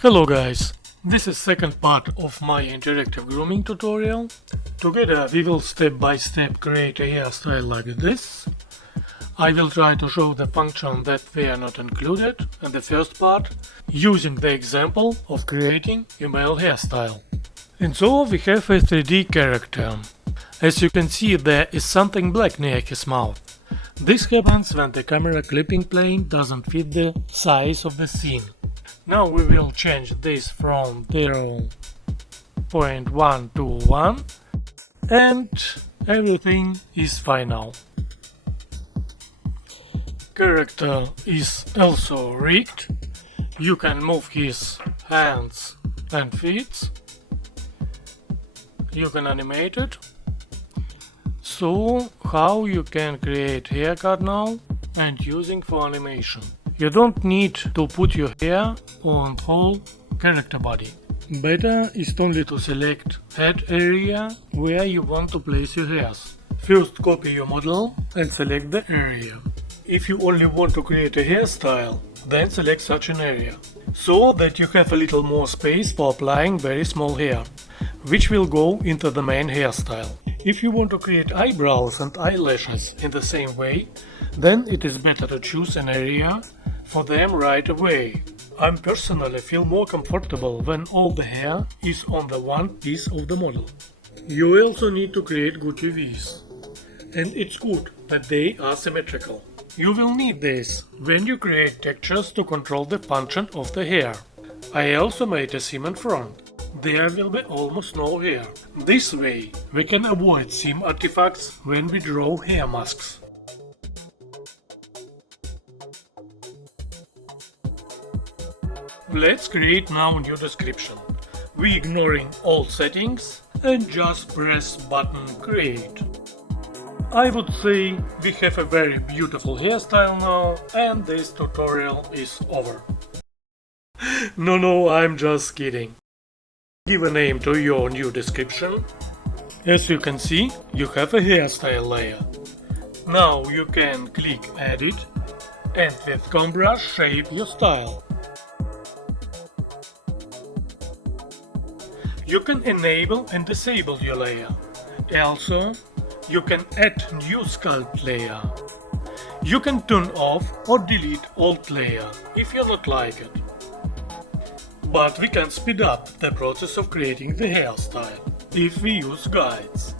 Hello guys, this is second part of my interactive grooming tutorial. Together we will step by step create a hairstyle like this. I will try to show the function that were not included in the first part, using the example of creating a male hairstyle. And so we have a 3D character. As you can see, there is something black near his mouth. This happens when the camera clipping plane doesn't fit the size of the scene. Now we will change this from 0.1 to 1 and everything is fine now. Character is also rigged. You can move his hands and feet. You can animate it. So how you can create haircut now and using for animation. You don't need to put your hair on whole character body. Better is only to select head area where you want to place your hairs. First copy your model and select the area. If you only want to create a hairstyle, then select such an area, so that you have a little more space for applying very small hair, which will go into the main hairstyle. If you want to create eyebrows and eyelashes in the same way, then it is better to choose an area for them right away. I personally feel more comfortable when all the hair is on the one piece of the model. You also need to create good UVs, and it's good that they are symmetrical. You will need this when you create textures to control the function of the hair. I also made a seam in front. There will be almost no hair. This way we can avoid seam artifacts when we draw hair masks. Let's create now new description. We ignoring all settings and just press button create. I would say we have a very beautiful hairstyle now and this tutorial is over. No, I'm just kidding. Give a name to your new description. As you can see, you have a hairstyle layer. Now you can click edit and with comb brush shape your style. You can enable and disable your layer. Also, you can add new sculpt layer. You can turn off or delete old layer if you don't like it. But we can speed up the process of creating the hairstyle if we use guides.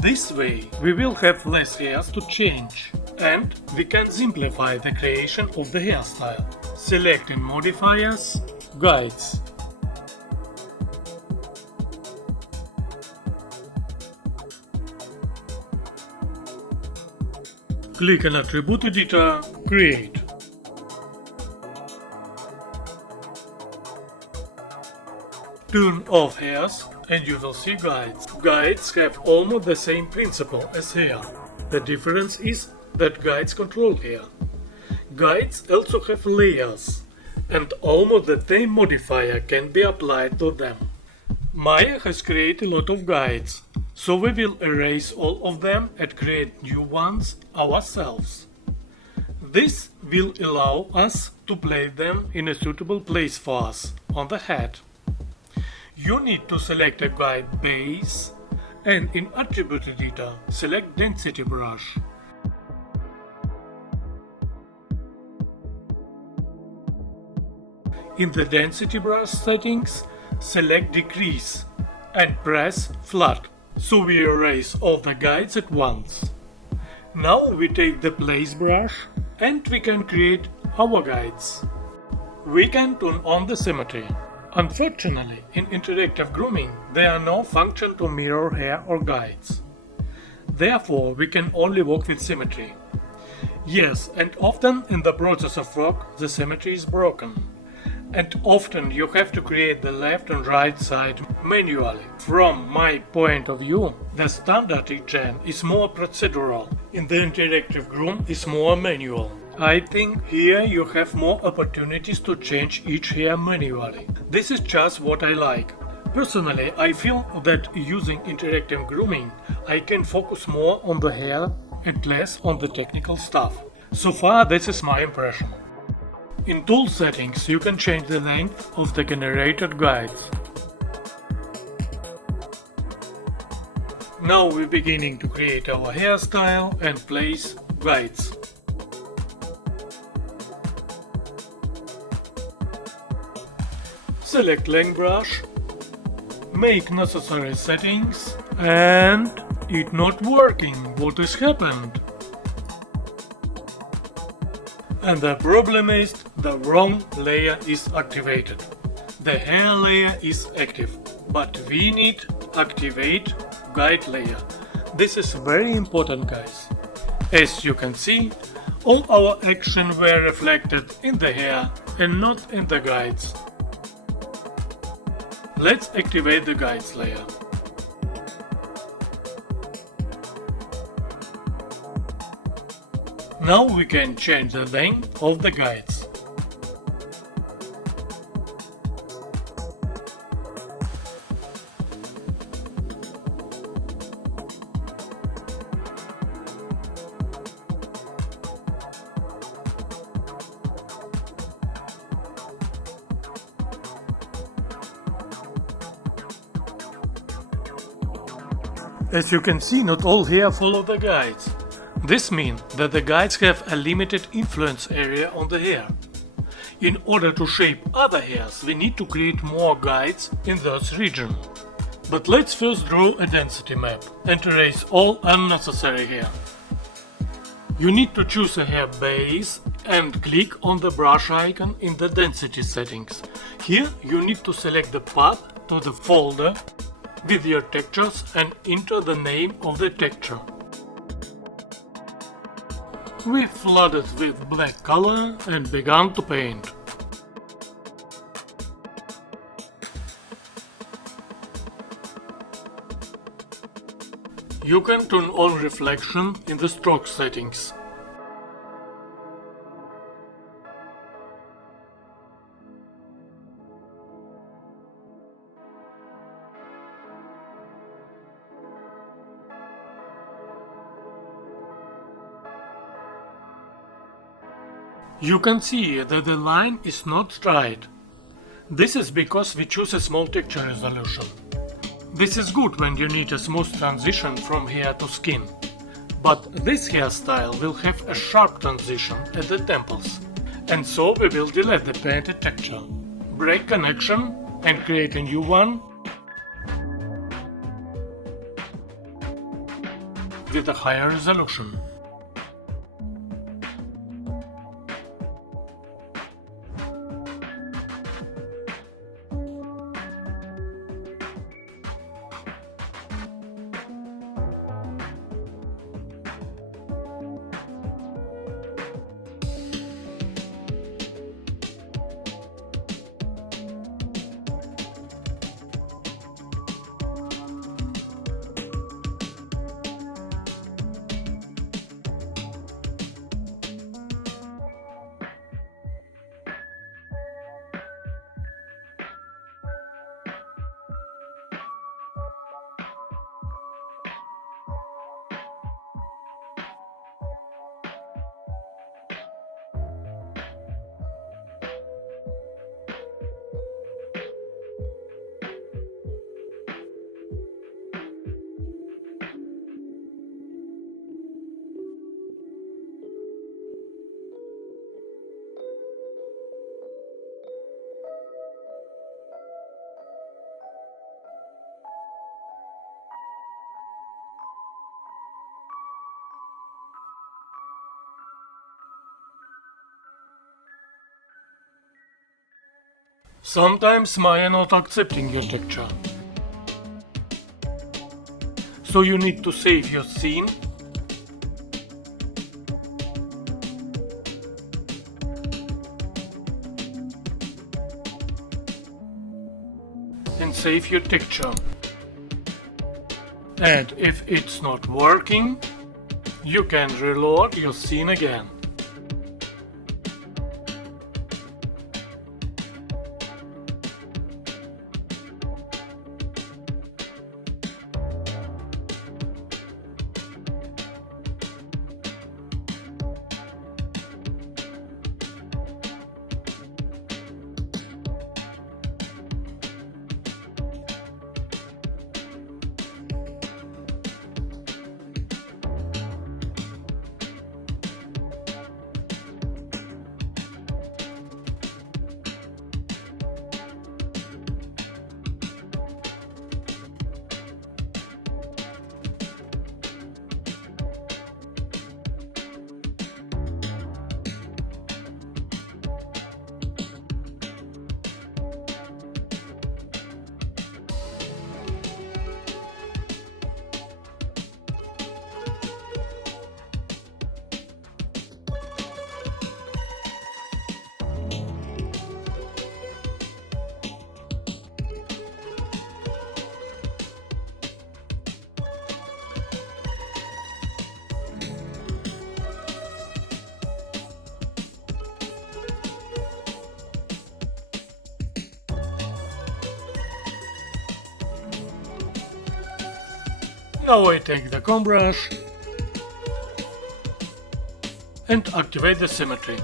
This way we will have less hairs to change and we can simplify the creation of the hairstyle. Select in modifiers, guides. Click on Attribute Editor, Create. Turn off hairs and you will see guides. Guides have almost the same principle as hair. The difference is that guides control hair. Guides also have layers and almost the same modifier can be applied to them. Maya has created a lot of guides. So we will erase all of them and create new ones ourselves. This will allow us to place them in a suitable place for us on the head. You need to select a guide base and in Attribute Editor select Density Brush. In the Density Brush settings, select Decrease and press Flat. So we erase all the guides at once. Now we take the place brush and we can create our guides. We can turn on the symmetry. Unfortunately, in interactive grooming, there are no function to mirror hair or guides. Therefore, we can only work with symmetry. Yes, and often in the process of work, the symmetry is broken. And often you have to create the left and right side manually. From my point of view, the standard XGen is more procedural. In the interactive groom is more manual. I think here you have more opportunities to change each hair manually. This is just what I like. Personally, I feel that using interactive grooming, I can focus more on the hair and less on the technical stuff. So far, this is my impression. In tool settings, you can change the length of the generated guides. Now we're beginning to create our hairstyle and place guides. Select length brush, make necessary settings, and it's not working. What has happened? And the problem is the wrong layer is activated. The hair layer is active, but we need activate guide layer. This is very important, guys. As you can see, all our action were reflected in the hair and not in the guides. Let's activate the guides layer. Now we can change the length of the guides. As you can see, not all hair follow the guides. This means that the guides have a limited influence area on the hair. In order to shape other hairs, we need to create more guides in those regions. But let's first draw a density map and erase all unnecessary hair. You need to choose a hair base and click on the brush icon in the density settings. Here you need to select the path to the folder with your textures and enter the name of the texture. We flooded with black color and began to paint. You can turn on reflection in the stroke settings. You can see that the line is not straight. This is because we choose a small texture resolution. This is good when you need a smooth transition from hair to skin. But this hairstyle will have a sharp transition at the temples. And so we will delete the painted texture, break connection and create a new one with a higher resolution. Sometimes Maya not accepting your texture. So you need to save your scene and save your texture. And if it's not working, you can reload your scene again. Now I take the comb brush and activate the symmetry.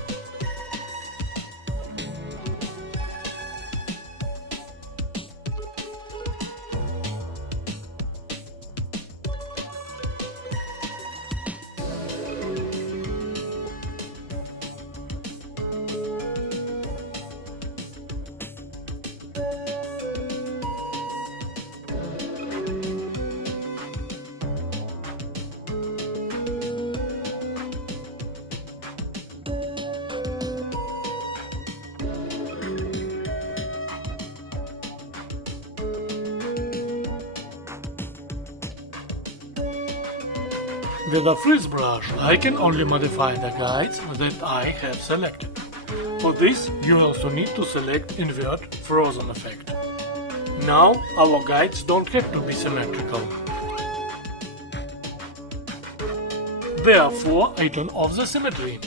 With a frizz brush, I can only modify the guides that I have selected. For this, you also need to select Invert Frozen effect. Now, our guides don't have to be symmetrical. Therefore, I turn off the symmetry.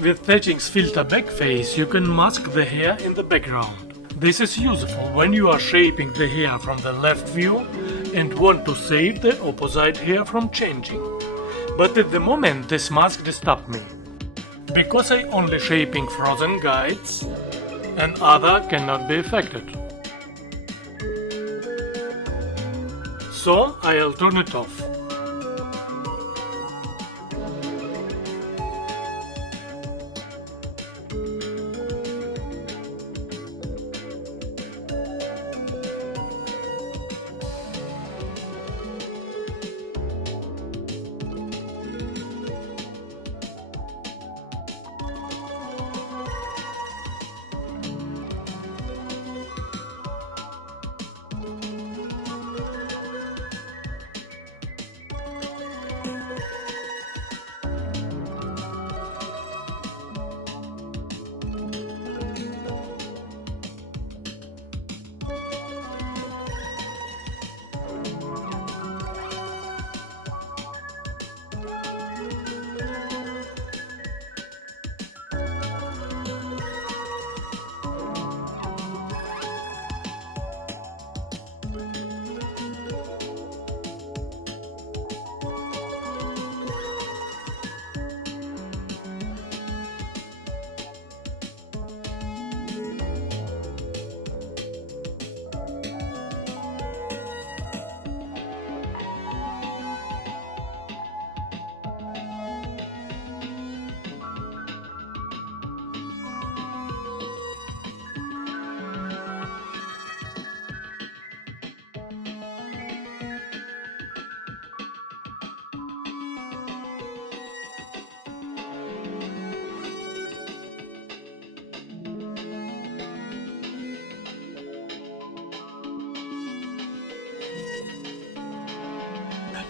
With Thatching's filter back face, you can mask the hair in the background. This is useful when you are shaping the hair from the left view and want to save the opposite hair from changing. But at the moment this mask disturbed me. Because I only shaping frozen guides, and other cannot be affected. So I'll turn it off.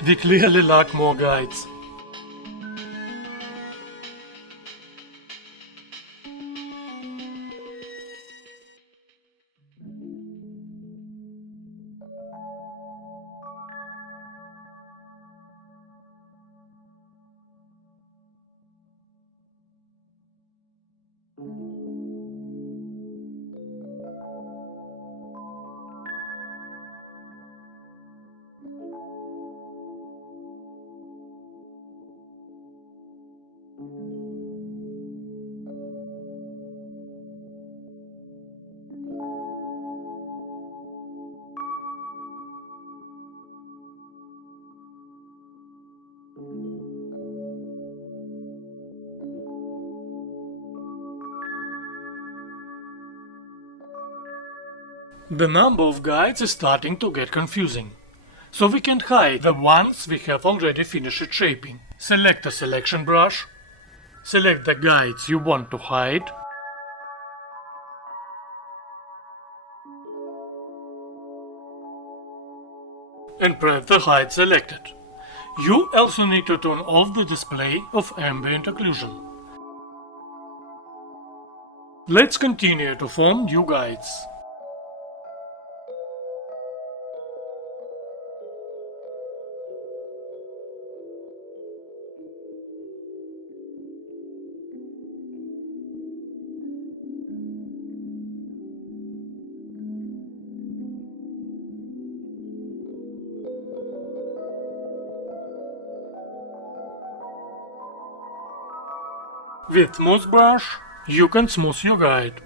We clearly lack more guides. The number of guides is starting to get confusing. So we can hide the ones we have already finished shaping. Select a selection brush, select the guides you want to hide, and press the hide selected. You also need to turn off the display of ambient occlusion. Let's continue to form new guides. With Smooth Brush, you can smooth your guide.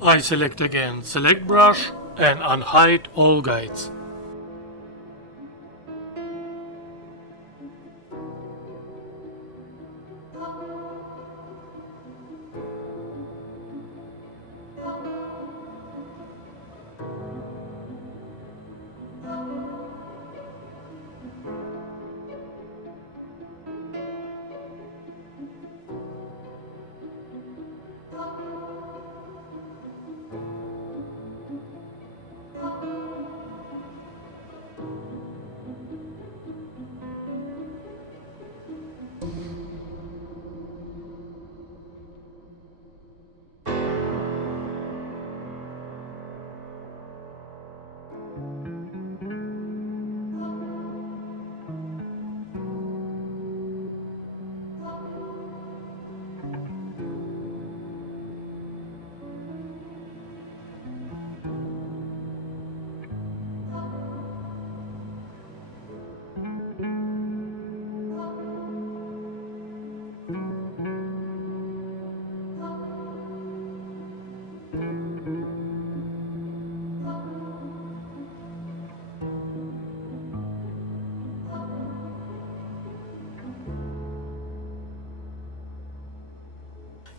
I select again Select Brush and unhide all guides.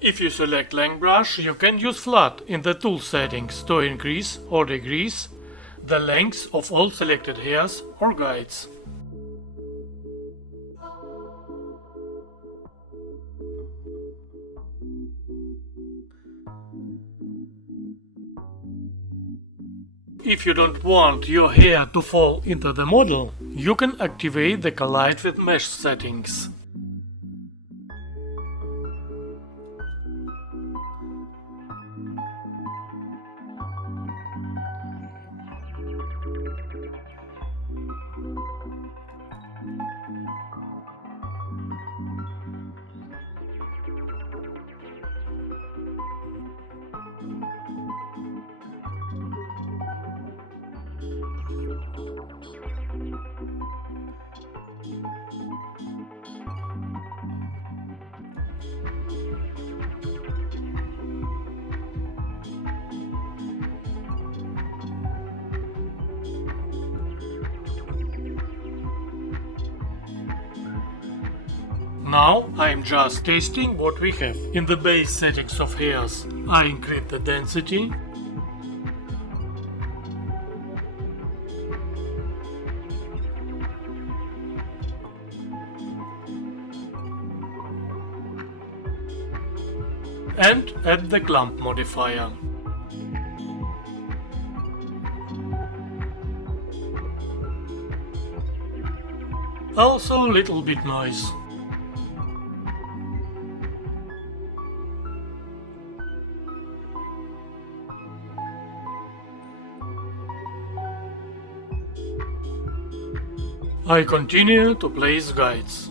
If you select Length Brush, you can use Flat in the tool settings to increase or decrease the length of all selected hairs or guides. If you don't want your hair to fall into the model, you can activate the Collide with Mesh settings. Now I'm just testing what we have. In the base settings of hairs, I increase the density. And add the clump modifier. Also a little bit noise. I continue to place guides.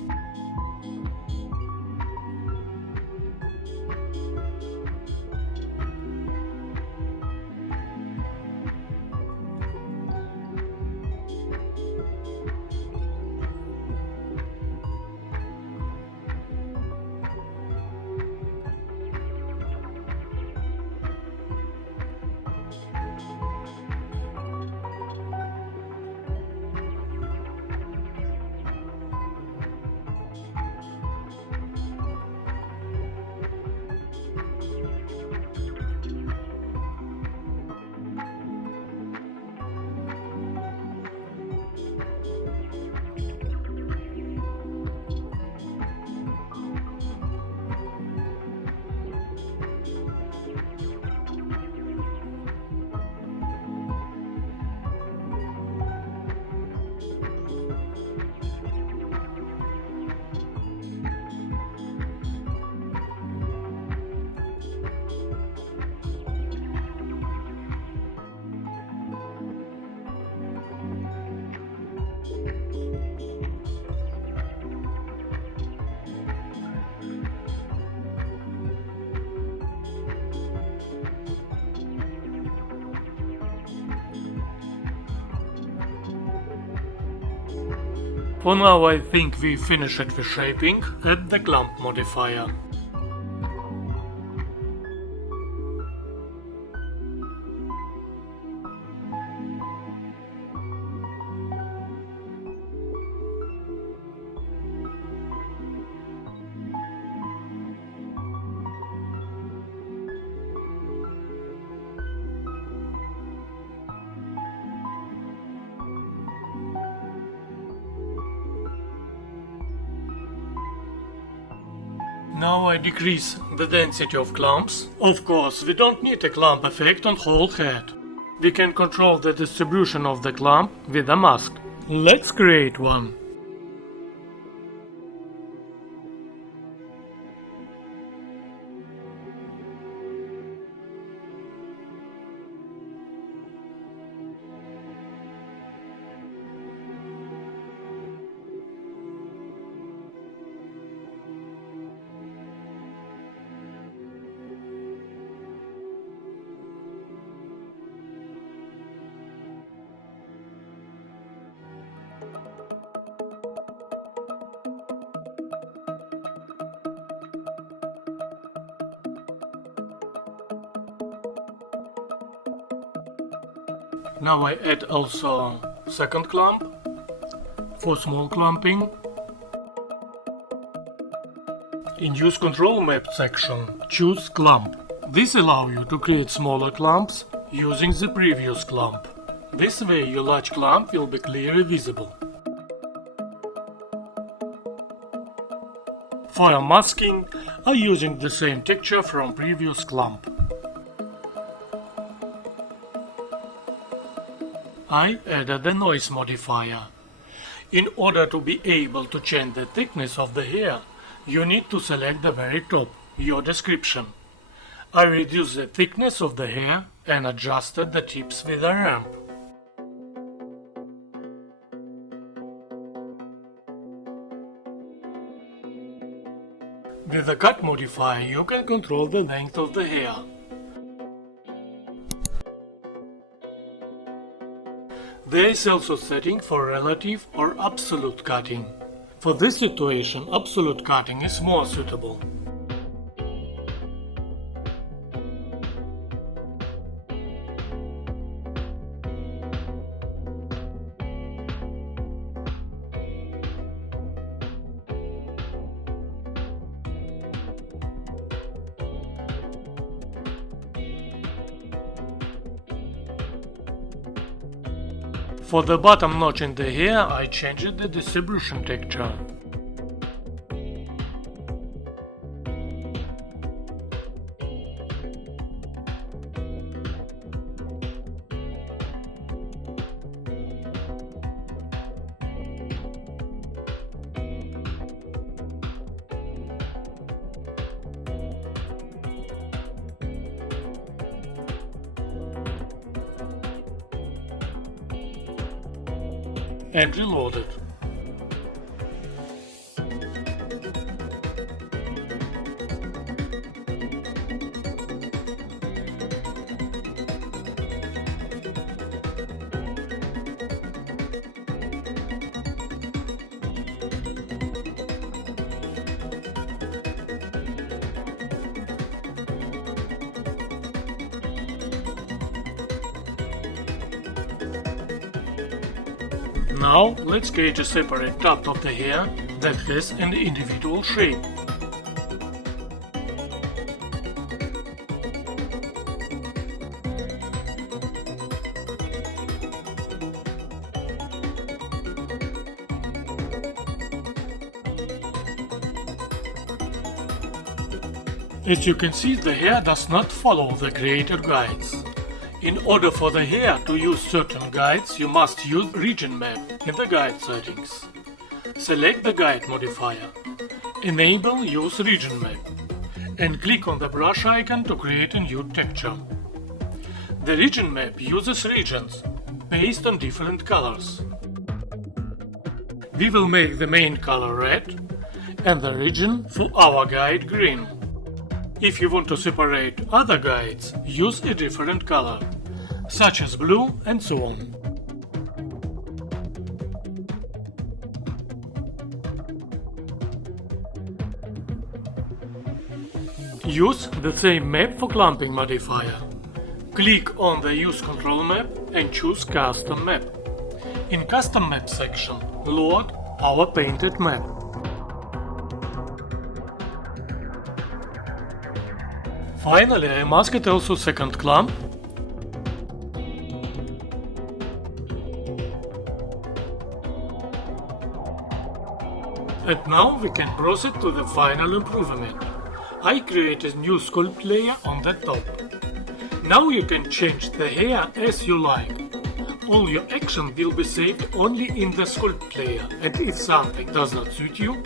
For now I think we finished with shaping. Add the clump modifier. Now I decrease the density of clumps. Of course, we don't need a clump effect on whole head. We can control the distribution of the clump with a mask. Let's create one. Now I add also second clump. For small clumping, in Use Control Map section, choose Clump. This allows you to create smaller clumps using the previous clump. This way your large clump will be clearly visible. For masking, I'm using the same texture from previous clump. I added the noise modifier. In order to be able to change the thickness of the hair, you need to select the very top, your description. I reduced the thickness of the hair and adjusted the tips with a ramp. With the cut modifier you can control the length of the hair. There is also setting for relative or absolute cutting. For this situation, absolute cutting is more suitable. For the bottom notch in the hair, I changed the distribution texture. And reloaded. Now let's create a separate tuft of the hair that has an individual shape. As you can see, the hair does not follow the created guides. In order for the hair to use certain guides, you must use region map in the guide settings. Select the guide modifier, enable use region map, and click on the brush icon to create a new texture. The region map uses regions based on different colors. We will make the main color red and the region for our guide green. If you want to separate other guides, use a different color, such as blue and so on. Use the same map for clamping modifier. Click on the Use Control Map and choose Custom Map. In Custom Map section, load our painted map. Finally, I masked also second clamp. And now we can proceed to the final improvement. I created a new sculpt layer on the top. Now you can change the hair as you like. All your action will be saved only in the sculpt layer, and if something does not suit you,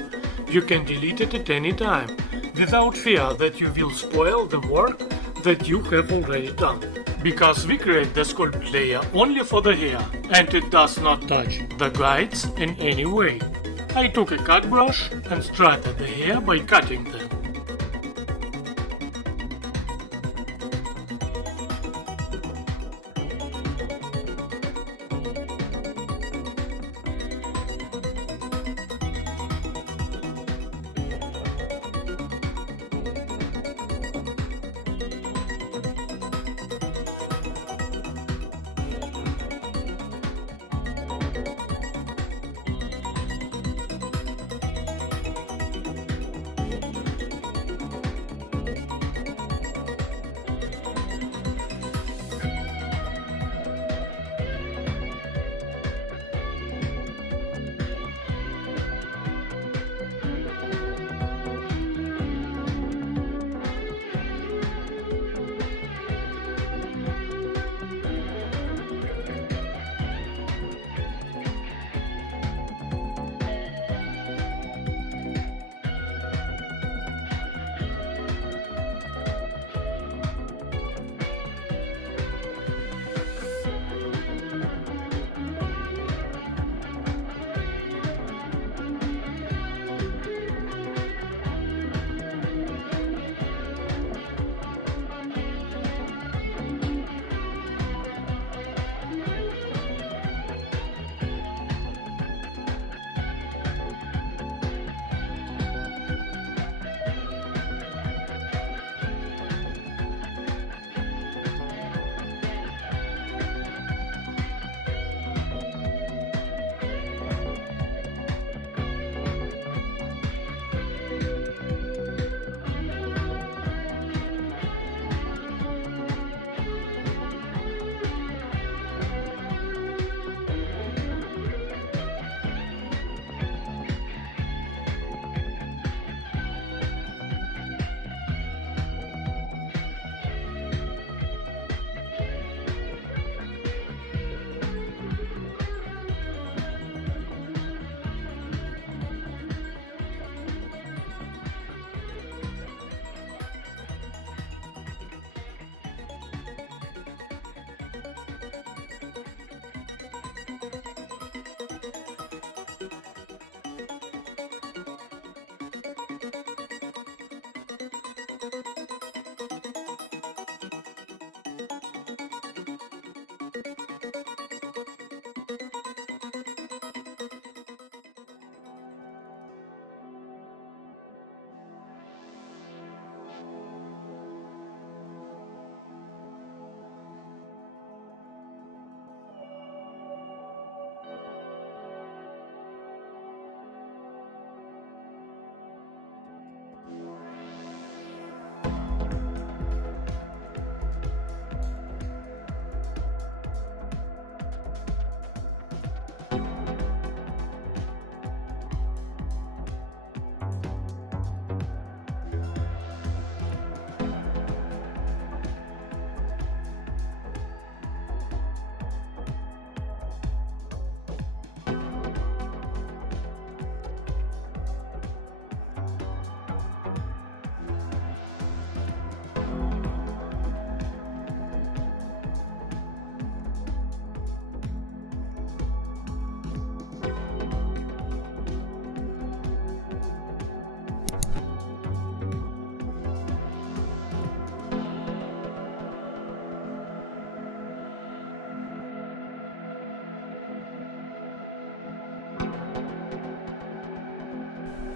you can delete it at any time, without fear that you will spoil the work that you have already done. Because we create the sculpt layer only for the hair, and it does not touch the guides in any way. I took a cut brush and straightened the hair by cutting them.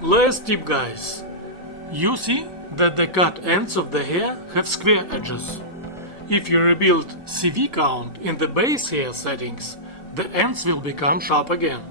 Last tip, guys. You see that the cut ends of the hair have square edges. If you rebuild CV count in the base hair settings, the ends will become sharp again.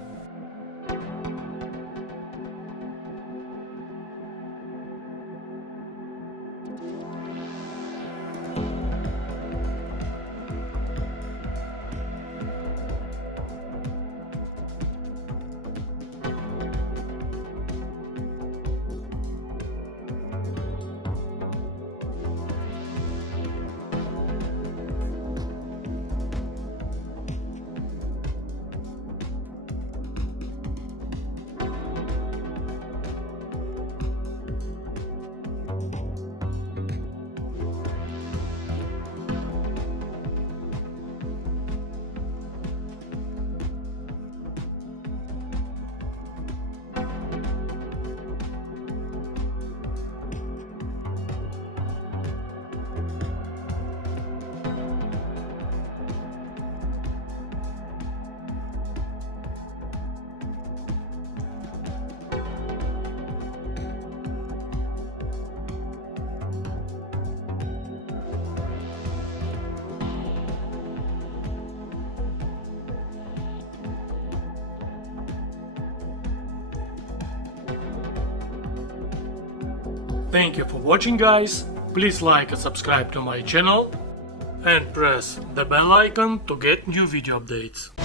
Thank you for watching, guys. Please like and subscribe to my channel and press the bell icon to get new video updates.